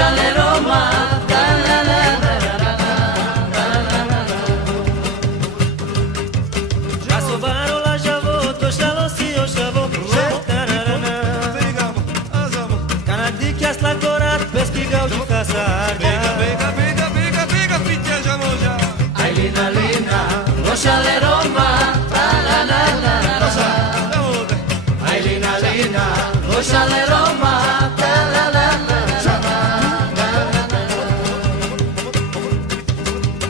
roșale Roma. Roșale Roma, la la la la la. Ai lina lina, roșale Roma, la la la la la.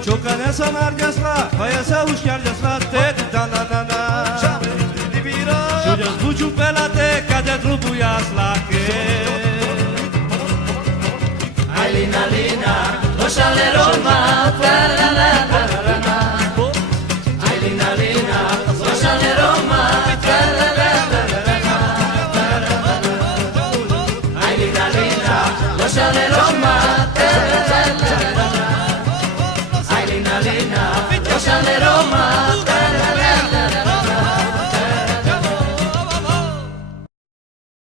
Ciocăneasa margeas la, băiasa ușchiargeas la, te da la la la. Și de-ți buciu pe la te.